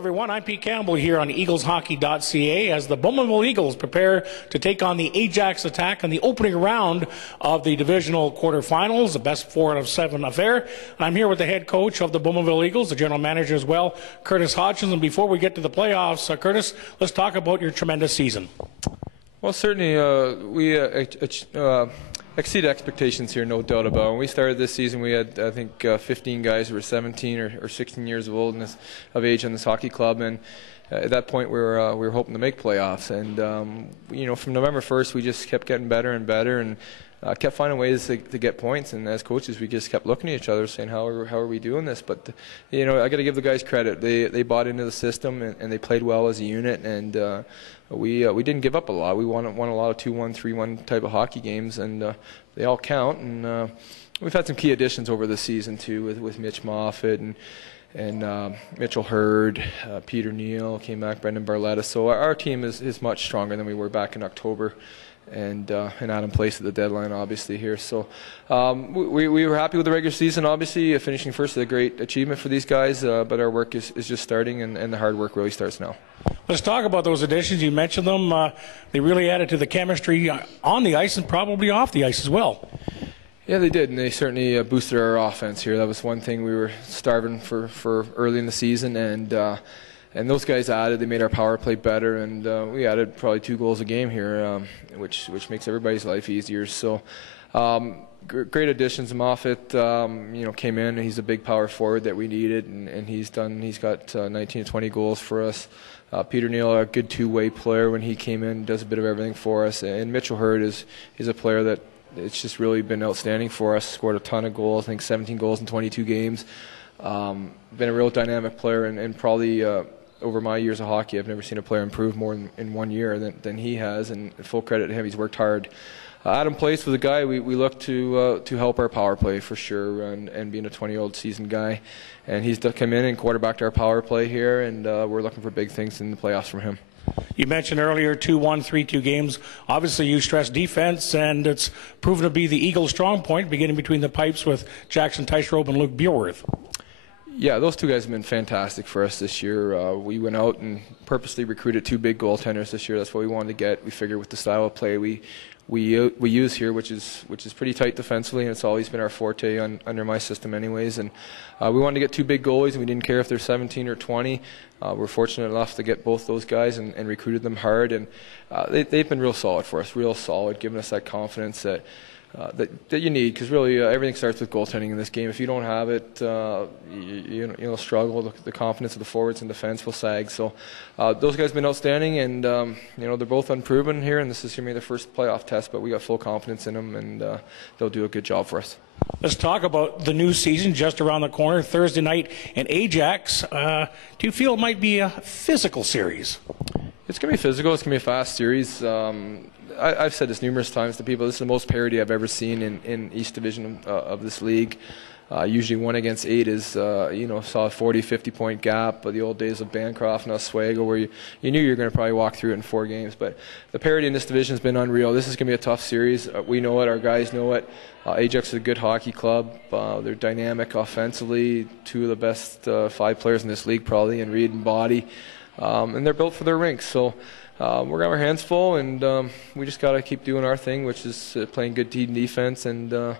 everyone, I'm Pete Campbell here on EaglesHockey.ca as the Bowmanville Eagles prepare to take on the Ajax Attack in the opening round of the divisional quarterfinals, the best 4 out of 7 affair. And I'm here with the head coach of the Bowmanville Eagles, the general manager as well, Curtis Hodgins. And before we get to the playoffs, Curtis, let's talk about your tremendous season. Well, certainly we exceed expectations here, no doubt about it. When we started this season, we had, I think, 15 guys who were 17 or 16 years old of age in this hockey club, and at that point we were hoping to make playoffs. And you know, from November 1st, we just kept getting better and better, and kept finding ways to get points. And as coaches, we just kept looking at each other, saying, "How are we doing this?" But you know, I got to give the guys credit. They bought into the system and they played well as a unit, and we didn't give up a lot. We won a lot of 2-1, 3-1 type of hockey games, and they all count. And we've had some key additions over the season too, with Mitch Moffat and Mitchell Hurd, Peter Neal came back, Brendan Barletta. So our team is much stronger than we were back in October. And Adam placed at the deadline, obviously, here. So we were happy with the regular season, obviously. Finishing first is a great achievement for these guys, but our work is just starting, and the hard work really starts now. Let's talk about those additions. You mentioned them. They really added to the chemistry on the ice and probably off the ice as well. Yeah, they did, and they certainly boosted our offense here. That was one thing we were starving for early in the season, and those guys added. They made our power play better, and we added probably 2 goals a game here, which makes everybody's life easier. So great additions. Moffat, you know, came in. He's a big power forward that we needed, and he's got 19 to 20 goals for us. Peter Neal, a good two-way player when he came in, does a bit of everything for us. And Mitchell Hurd is a player that it's just really been outstanding for us. Scored a ton of goals. I think 17 goals in 22 games. Been a real dynamic player, and probably over my years of hockey, I've never seen a player improve more in 1 year than he has, and full credit to him. He's worked hard. Adam Place was a guy we look to help our power play for sure, and being a 20-year-old seasoned guy. And he's come in and quarterbacked our power play here, and we're looking for big things in the playoffs from him. You mentioned earlier 2-1, 3-2 games. Obviously, you stress defense, and it's proven to be the Eagles' strong point, beginning between the pipes with Jackson Teichrob and Luke Bjorworth. Yeah, those 2 guys have been fantastic for us this year. We went out and purposely recruited 2 big goaltenders this year. That's what we wanted to get. We figured with the style of play we use here, which is pretty tight defensively, and it's always been our forte under my system anyways. And we wanted to get 2 big goalies, and we didn't care if they're 17 or 20. We're fortunate enough to get both those guys and recruited them hard, and they've been real solid for us, real solid, giving us that confidence that you need, because really everything starts with goaltending in this game. If you don't have it, you'll struggle. The confidence of the forwards and defense will sag. So those guys have been outstanding, and you know, they're both unproven here, and this is going to be their first playoff test, but we got full confidence in them, and they'll do a good job for us. Let's talk about the new season just around the corner, Thursday night in Ajax. Do you feel it might be a physical series? It's going to be physical. It's going to be a fast series. I've said this numerous times to people. This is the most parity I've ever seen in East Division of this league. Usually 1 against 8 is, you know, saw a 40, 50-point gap. But the old days of Bancroft and Oswego, where you knew you were going to probably walk through it in 4 games. But the parity in this division has been unreal. This is going to be a tough series. We know it. Our guys know it. Ajax is a good hockey club. They're dynamic offensively. 2 of the best 5 players in this league, probably, in Reed and Body. And they're built for their rinks. So we're going to have our hands full, and we just got to keep doing our thing, which is playing good team defense and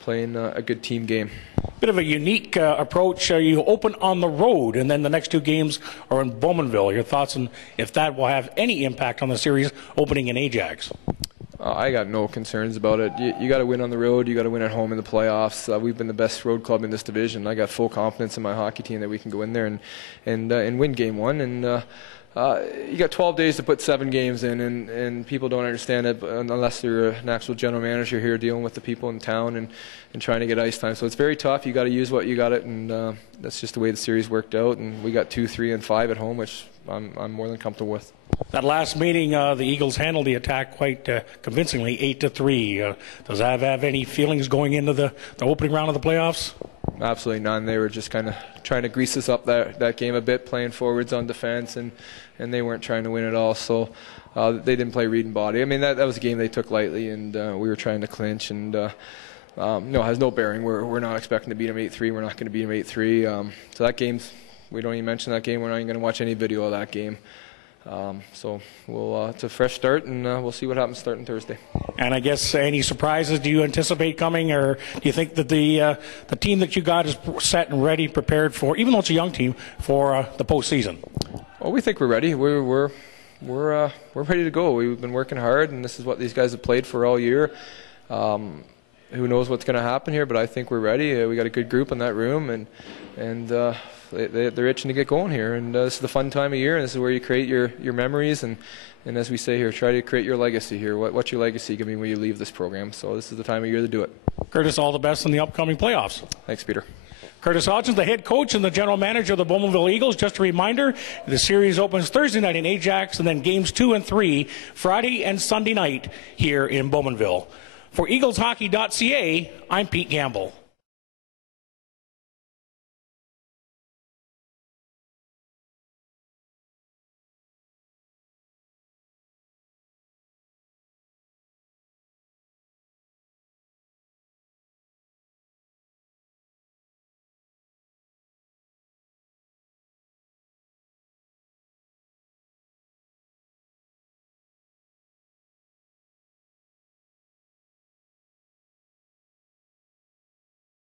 playing a good team game. Bit of a unique approach. You open on the road, and then the next 2 games are in Bowmanville. Your thoughts on if that will have any impact on the series opening in Ajax? I got no concerns about it. You got to win on the road. You got to win at home in the playoffs. We've been the best road club in this division. I got full confidence in my hockey team that we can go in there and win game 1. And you got 12 days to put 7 games in, and people don't understand it unless they're an actual general manager here dealing with the people in town and trying to get ice time. So it's very tough. You got to use what you got it, and that's just the way the series worked out. And we got 2, 3, and 5 at home, which I'm more than comfortable with. That last meeting, the Eagles handled the attack quite convincingly, 8-3. Does that have any feelings going into the opening round of the playoffs? Absolutely none. They were just kind of trying to grease us up that game a bit, playing forwards on defense, and they weren't trying to win at all. So they didn't play Reed and Body. I mean, that was a game they took lightly, and we were trying to clinch, and no, it has no bearing. We're not expecting to beat them 8-3. We're not going to beat them 8-3. So that game's we don't even mention that game. We're not even going to watch any video of that game. So it's a fresh start, and we'll see what happens starting Thursday. And I guess any surprises do you anticipate coming, or do you think that the team that you got is set and ready, prepared for, even though it's a young team, for the postseason? Well, we think we're ready. We're ready to go. We've been working hard, and this is what these guys have played for all year. Who knows what's going to happen here, but I think we're ready. We got a good group in that room, and they're itching to get going here. And this is the fun time of year, and this is where you create your memories, and as we say here, try to create your legacy here. What's your legacy going to be when you leave this program? So this is the time of year to do it. Curtis, all the best in the upcoming playoffs. Thanks, Peter. Curtis Hodgins, the head coach and the general manager of the Bowmanville Eagles. Just a reminder, the series opens Thursday night in Ajax, and then games 2 and 3 Friday and Sunday night here in Bowmanville. For EaglesHockey.ca, I'm Pete Campbell.